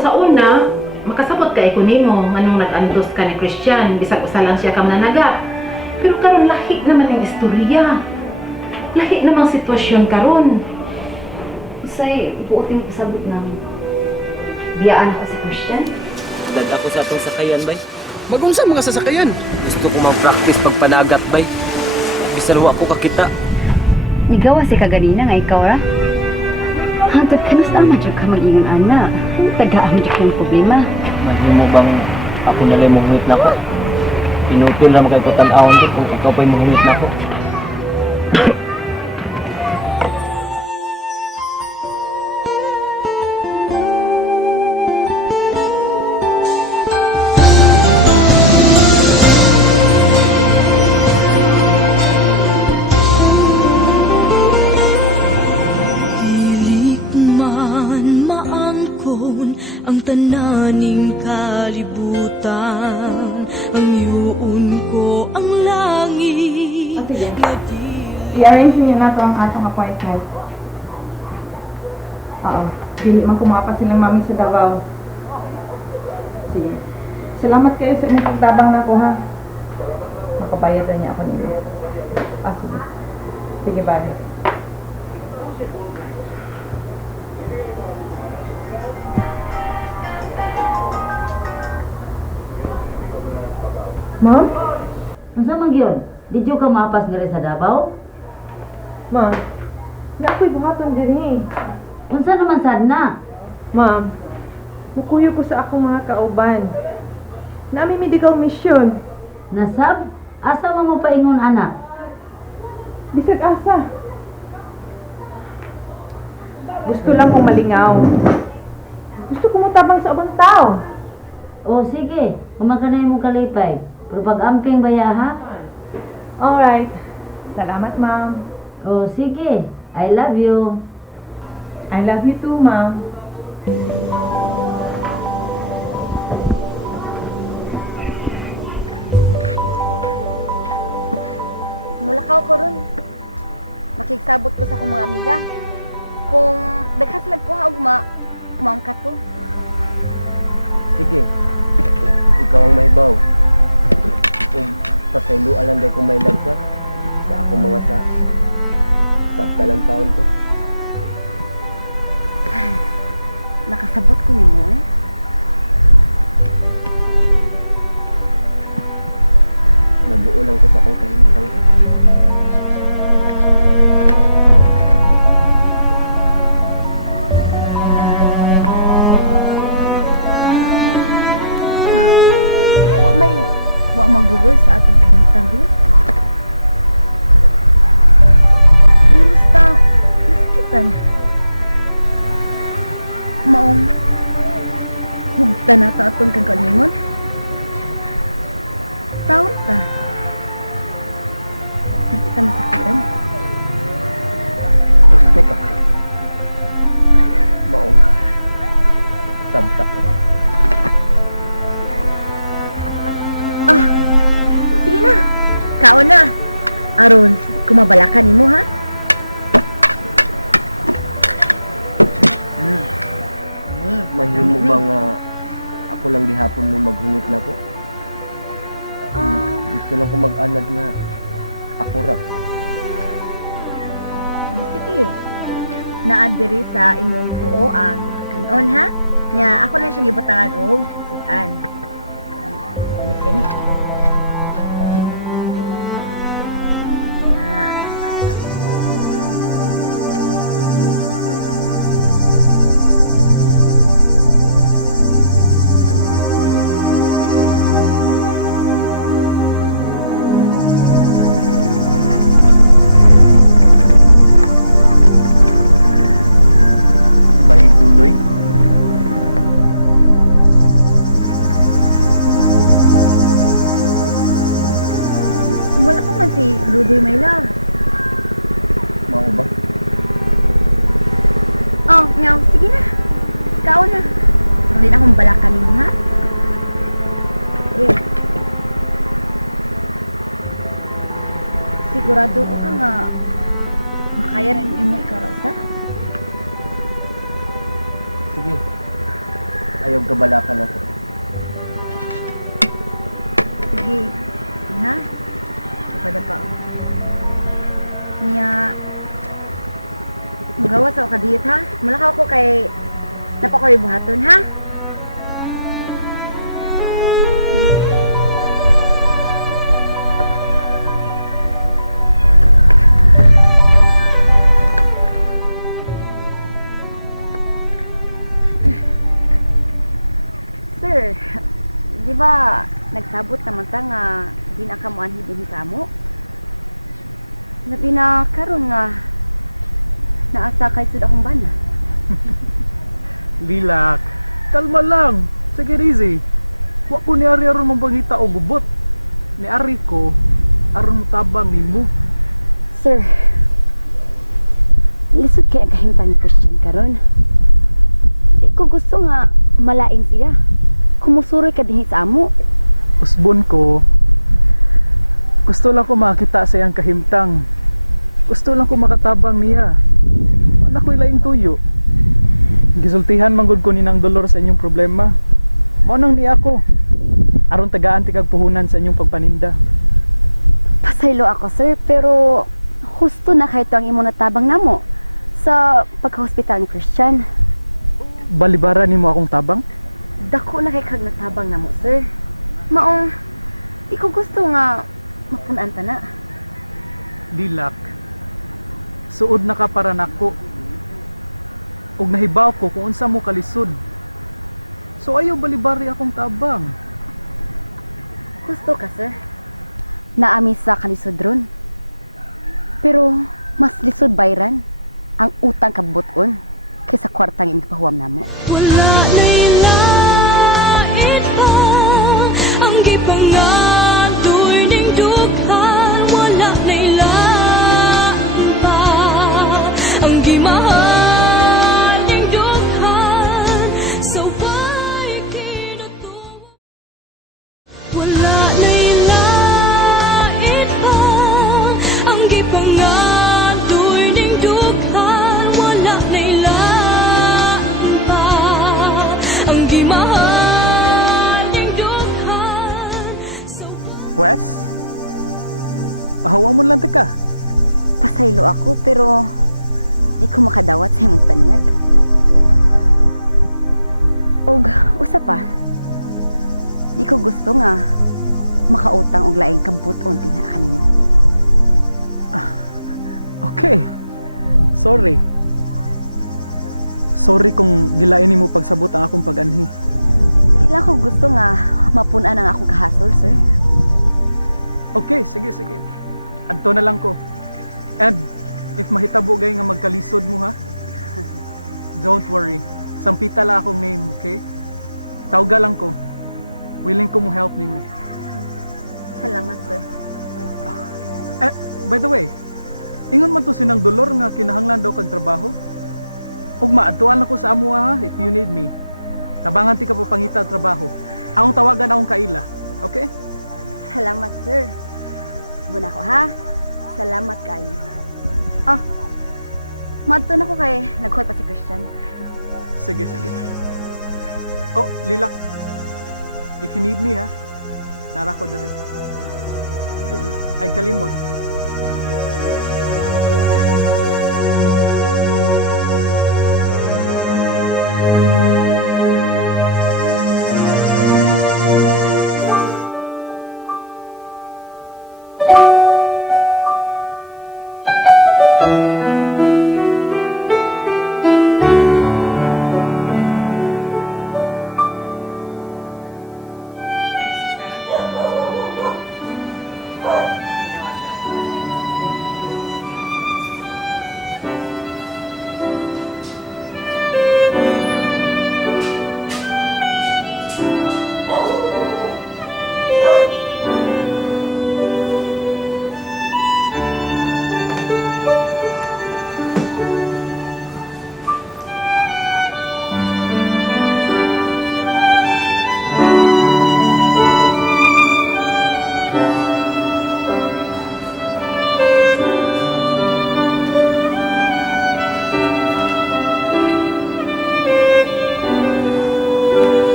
sa una, makasabot ka ko nimo nganong nag-andos ka ni Christian bisag usa lang siya ka mananaga. Pero karon lahi naman ang istorya. Lahi namang sitwasyon karon. Usay, buoting pasabot namin. Biyaan ako si Christian. Dad ako sa atong sakayan, bay. Magungsa mga sasakayan. Gusto ko mag-practice pagpanagat, bay. Bisan wa ko kakita. Nigawa si kaganina nga ikaw ra. Hantod ka nas tama dyan ka mag-ingon ana. Tagaan mo dyan yung problema. Mahimo mo bang ako nalay mohunit na ko? Pinutol na makay ko tan-awon ko kung ikaw pa'y mohunit na ko. Ang tananing kalibutan, ang yuon ko ang langit. I-arrange niyo na to ang atong appointment. Oo. Dili man kumapat silang mami sa Davao. Sige. Salamat kayo sa inyong pagtabang na ko, ha? Makabayad na niya ako nila. Sige. Sige, bye. Ma'am? Unsa man gyud? Didyo ka maapas diri sa Davao? Ma'am? Na ako'y buhaton din, Unsa naman sad na? Ma'am, mukuyo ko sa akong mga kauban. Nami medical mission. Nasab? Asa man mo paingon anak? Bisag asa. Gusto lang kong malingaw. Gusto ko matabang sa abang tao. O sige, kumakanay mo kalipay. Pero pag-amping baya ha? Alright. Salamat, ma'am. O sige, I love you. I love you too, ma'am. Mulakaw ko ron. Makigsabot ko sa akong mga amiga. Kung daghaslag ko haugma, umangkat ko. Sige. Ikaw ang mahibaw. Kung pasayloan lang dahil kung may nagsa sa akong mga sabdalang taon ko. Nakasabot ko ni mo eh. Nabuo lang ko sa akong kahintang ko. Wa mag-uwal sa atong kahintang doon. Basta, nasakitan. Maong hugta na sa atong kagalingon. Taon ta. Di kita masakitan. Gusto ka. Maong sabtak ka. Sige na. Kaon na. Aron, kumabalakan ni mo ha? Mahimo ba nga ako lang gihapon mo maghungit na ko? Gusto lang ko mag-anad nga ako ra. Sige. Naadiri sa imong tuoan kanon ha? Nya ako na siya gibutangan og sudan. Kani. Bahig duloy. Wala pa man si Dudoy, my love. Mao ba? Oh, ngaw, sige na. Ikaw na. Pero din akong balakan mo, ha? Eh. Sigurado ko ka nga makaya rin mo ikaw, Rosa? Sige. ayaw kabalakan na. Sige. Ha? Pada pa. Niya, magawa sa kadiyot ha? Malakaw ko kay napakoy buhaton ha? Sir, di ba nagsabot naman ta nga di na ka mo anhi din sa amo? Labi na karon nga naasa kay sud akong bana. Lilak, kalma lang. Take it easy. Wa ko ni Ari aron mambangita o gubot. Ni Ari ko aron mutabang nimo. Sir, lisod kay ang kahimtang ni Christian karon. Di ko gusto nga malain siya. Kumusuroy ka dinhi sa amo. Usbon ko. Gusto lang ko makita sa iyang kahimtang. Gusto lang ko makatabang niya. Wala ko'y laing tuyo. Gisultihan manggod ko ninang dolor sa inyong problema. Mao nang ni ako. Aron tagaan ti kag puhunan sa inyong pagpaninda. Pasaylo ako, sir, pero husto na kahit ang imo natabang namo sa pagka-hospital ni Christian. Balibara nimo akong tabang? Dako na kay kag natabang namo, sir. Maong di ko gusto nga mapunan ta na. Lilak. Suod na ka para nako. Og nahibaw ko kung unsa mo kalisod. So ayaw balibari akong tabang. Gusto ka, sir? Naami sa kalisod ron. Pero mas lisod bayran ang utang kabuton kaysa kwartang impahuam namo. Wala na'y lait pa ang gipangadoy ning dughan. Wala na'y lain pa ang gimahal ning dughan. Sa way kinutuwa. Wala na'y lait pa ang gipangadoy ning dughan. Wala na'y lain pa ang gimahal ning dughan. Sa Pwes? Pahawa mo lang ka. Pasaylo ako pero di ko makadawat sa imong tanyag. Og usa pa, di ko gusto nga makautang og laing kabuton din na kanimo. Okay. Sorry. Sorry kung gilain nimo pagsabot ang akong pag-anhi. Dila ko gusto nga mapunan ang akong kahasol, sir. Okay, sige. Adto na lang ko. And if mahitabo gay nga magkalisod mo ha. Don't worry. Sampita la akong name, okay? Tawga lang ko. Willing ko mo help nimo. Salamat, sir. By the way, ingon man to sinang dolor nga kinahanglan daw kag trabaho. Ugma, adtuan ako sa amo ha if you need me. Tabangan ti ka papangita og trabaho. Akong tawagan akong kaila. Okay? Salamat, sir. Buna ko, ha? Salamat kayo. Oh, madto na ko kay naghuwat pa si Christian. Sige. Oh, Lila. If you need me ha, nara ko dire. Ay kalimot.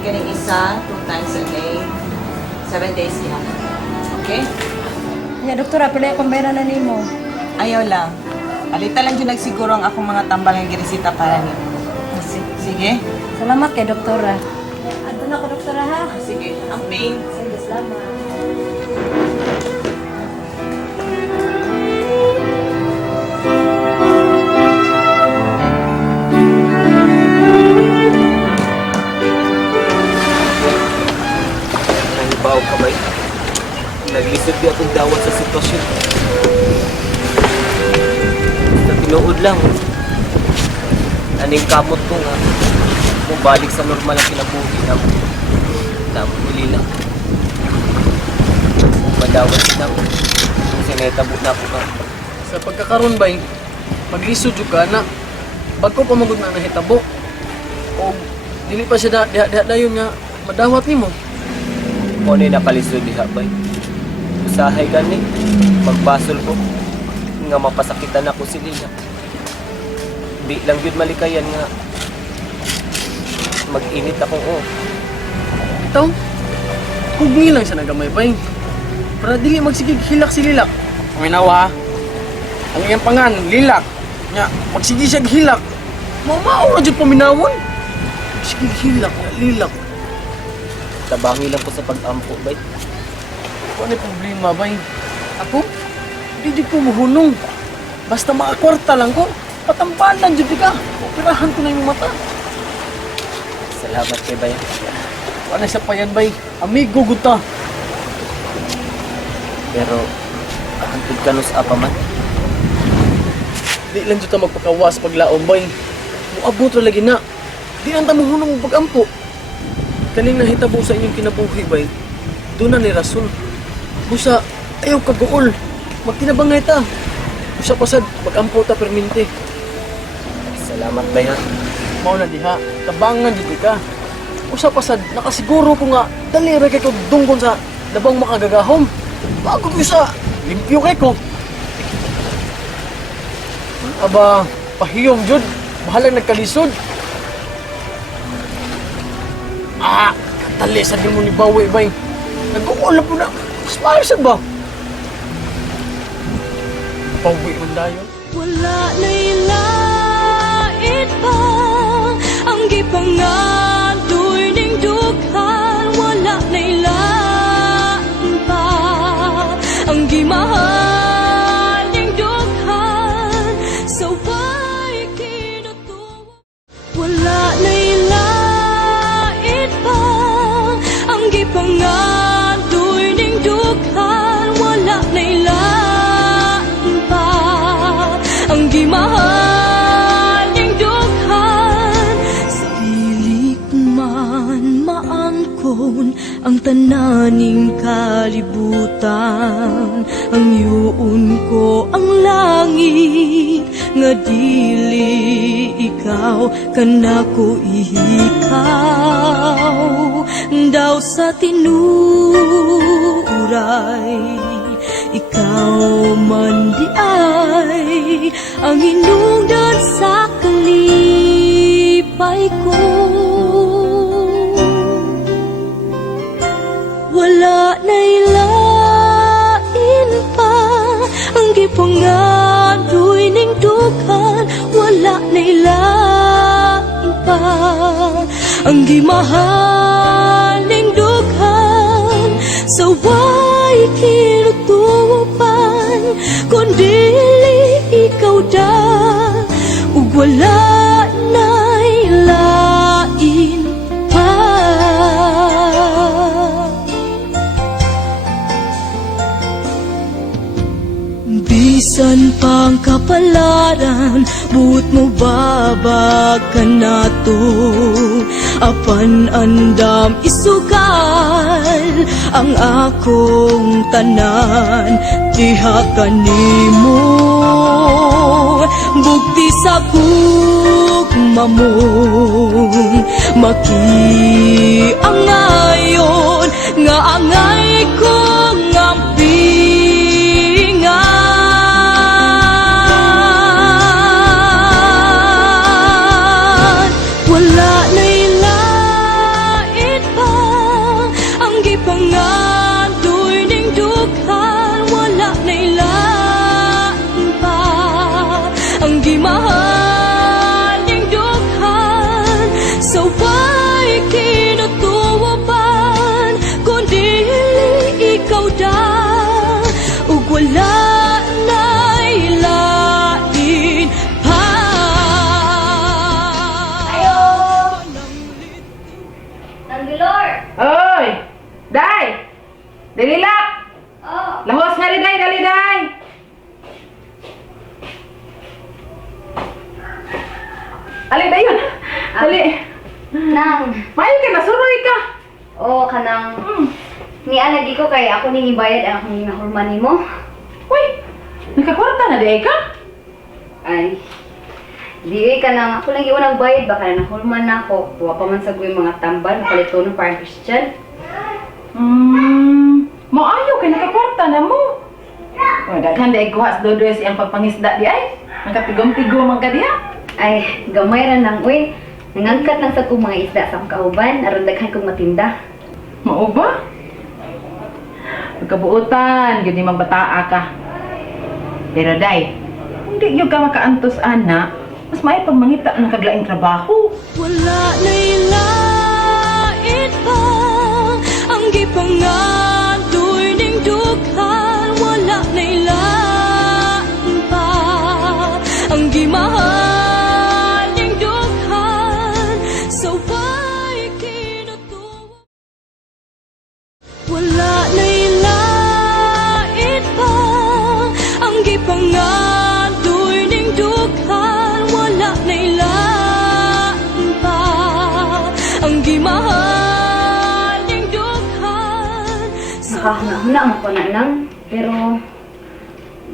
kaning isa, 2 times a day, 7 days lang. Okay? Ya, doktora, pila akong bayaran na nimo. Ayaw lang. Alita lang dyan nagsiguro ang akong mga tambal ng girisita para ni. Sige? Salamat kay doktora. Ano na ko, doktora, ha? Sige. Ang pain. Sige, salamat. Mahibaw ka ba? Naglisod di akong dawat sa sitwasyon. Basta tinuod lang. Aning kamot ko nga. Kung balik sa normal ang kinabuhi ako. Pili lang. Madawat din ako. Kasi naitabo na ako ka. Sa pagkakaroon ba, maglisod yung ka na bago pa magod na nahitabo. O dili pa siya dayon nga madawat nimo. Kung ano yung napalisod diha ba? Usahay gani. Pagpasol ko. Nga mapasakitan ako sila. Di lang yun malikayan nga. Mag-init akong Ito, kugi lang siya nagamay bay. Para dili magsigig hilak si Lilak. May nawa, ang iyang pangan, Lilak. Nga, magsigi siya hilak. Mamao na dyan paminawon. Sige hilak na Lilak. Tabangi lang ko sa pag-amo ko ba? Ano yung problema bay? Ako, hindi dyan ko mahulong. Basta makakwarta lang ko. Patampalan dyan ka. Operahan ko na yung mata. Salamat kay Bay. Ano sa payan bay? Amigo guta. Pero, kahantid ka no sa apa man. Di lang dito magpakawas paglaom bay. Muabot ra lagi na. Di ang tamuhunong pag-ampo. Kaning nahitabo sa inyong kinabuhi bay. Doon na ni rason. Busa, ayaw kaguol. Magtinabangay ta. Busa pasad, pag-ampo ta perminti. Salamat Bay ha. Mao na diha, tabangan dito ka. Usa pasad, nakasiguro ko nga dali ra kay ko dunggon sa dabang makagagahom. Bago ko sa limpyo kay ko. Aba, pahiyom jud, bahalang nagkalisod. Dali sa di mo ni Bawi bay. Nagkukulang po na. Mas maayos ba? Bawi man dayon. Wala na'y lait pa ang gipangadoy ning dughan. Wala na'y lain pa ang gimahal ning dughan. Sa way kinutuwa. Wala na'y lait pa ang gipangadoy ning dughan. Wala na'y lain pa ang gimahal ning dughan. Sa ilik man maangkon ang tananing kalibutan. Ang yuon ko ang langit nga dili ikaw kanako ihikaw. Daw sa tinuray ikaw man di ay ang hinungdan sa kalipay ko. Wala na'y lain pa ang gipangadoy ning dughan. Wala na'y lain pa ang gimahal ning dughan. Sa way kinutupan kundi ikaw da ug wala na'y lain pa. Bisan pang kapalaran buot mo babag ka nato. Apan andam isugal ang akong tanan. Diha kanimo bukti sa gugma mo. Makiangayon nga angay ko ngampingan. Wala na'y lain Oy! Day! Dililak! Lahos nga rin, Day! Dali, Day! Ali, Day yun! Dali! Nang, Mayo ka, nasuroy ka! oo, kanang, nialagi ko kay ako ning ibayad ang akong ginahurman nimo. Uy! Nakakwarta na, Day ka? Ay, di ka nang ako lang yung nagbayad, baka na nahurman na ako. Tuwa pa man sa yung mga tambal, palito ng parang Christian. Maayo kay nakakwarta na mo. O, daghan Day kuha sa dodoy siyang pagpangisda di ay. Nakatigom-tigom ang kadiya. Ay, gamay ra nang, uy. Nangangkat lang sa kong mga isda sa akong kauban, aron daghan kong matinda. Mao ba? Pagkabuutan, yun yung magbataa ka. Pero Day, hindi yung ka makaantos, ana. Mas may pagmangita ng kaglaing trabaho. Wala na ilait pa ang gipangatoy ning dughan. Wala na ilait pa ang gimahal ning dughan. So why kinutuwa? Wala na ilait pa ang gipangatoy ning dughan. Wala na ilait pa ang gimahal ning dughan. Nakahuna ang ko na lang, pero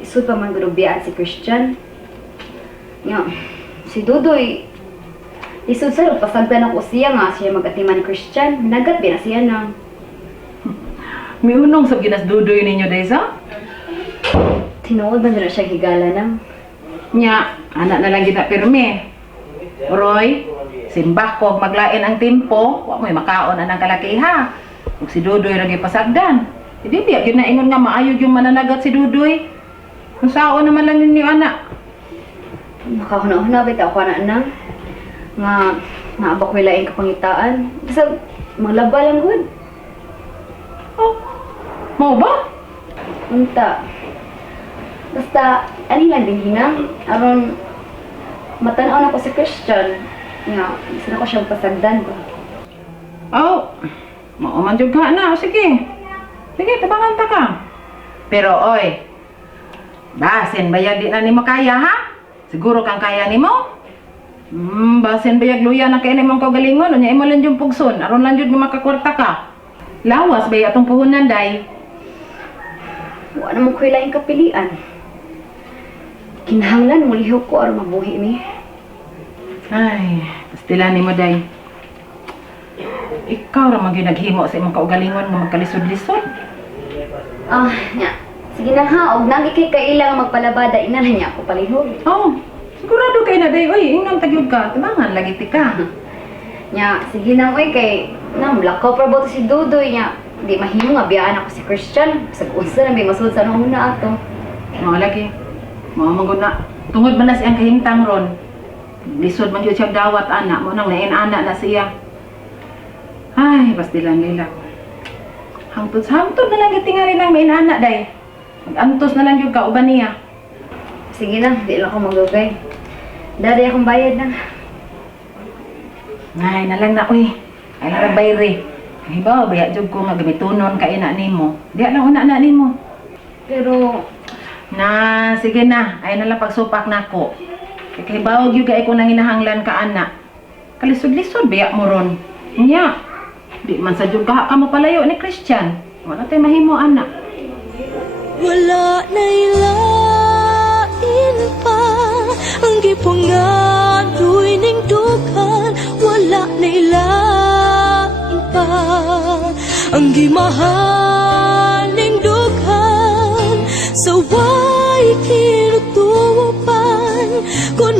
isod pa man gudubiyaan si Christian. Nga, si Dudoy, isod sa pasagdan ako siya nga siya mag-atiman ni Christian. Nagat na siya nang. May unong sa ginasdudoy ninyo, Day, sa? Tinuod man na siya higala nang. Nya, anak na lang gina pirme. Roy, simbah ko maglain ang timpo, wa mo'y makaon anang kalakiha. Ug si Dudoy ra gyud pasagdan. Hindi biya gyud na ingon nga maayog yung mananagat si Dudoy. Kung sao naman lang ninyo anak. Nakahuna-huna bitaw ko na nang. Nga, naabak ko laing kapangitaan. Basta, maglaba lang good. Oh, mau ba? Unta. Basta, ani lang din hinang. Aron, matanaw na ko si Christian. Nga, gusto na ko siyang pasagdan ko. Oh, mao man jud ka na. Sige. Sige, tabangan ta ka. Pero oy, basin bayag di na nimo kaya ha? Siguro kang kaya nimo? Basin bayag luya na kay nimong kaugalingon, unya imo lang jud pugson, aron lang jud makakwarta ka. Lawas bay atong puhunan, Day. Wala naman ko laing kapilian. Kinahanglan mo lihok ko aron mabuhi mi. Ay, pastilan nimo, Day. Ikaw ra man gyud naghimo sa imong kaugalingon nga magkalisod-lisod. Ah, nya. Sige na ha, og nang ikay kailang magpalabada, ina na niya ako palihog. Oh, sigurado kay na, Day. Oy, ingnon tagyud ka. Tabangan lagi ti ka. Nya, sige na oy kay nang lakaw pa ba to si Dudoy nya. Di mahimo nga biyaan ako si Christian. Sa unsa na may masud sa nung una ato. Mao lagi. Mao man na. Tungod man na siyang kahimtang ron. Lisod man gyud siya dawat ana, mo nang lain ana na siya. Ay, pastilan nila. Hangtod na lang gitingali ng main ana, Day. Mag-antos na lang yung kauban niya. Sige na, di lang ako magugay. Dadi akong bayad na. Ay, na lang na, uy. Ay, lang bayri. Ay, ba, baya jud ko nga gamitunon ka ina nimo. Di lang una na nimo. Pero, Na, sige na. Ay na lang pagsupak na ko. Kay bawag yung gay ko nang hinahanglan ka, anak. Kalisod-lisod, baya mo ron. Nya, di man sa jud ka mo palayo ni Christian. Wala tayo mahimo, anak. Wala na ilain pa ang gipangatoy ning dughan. Wala na ilain pa ang gimahal ning dughan. So why kinutupan kung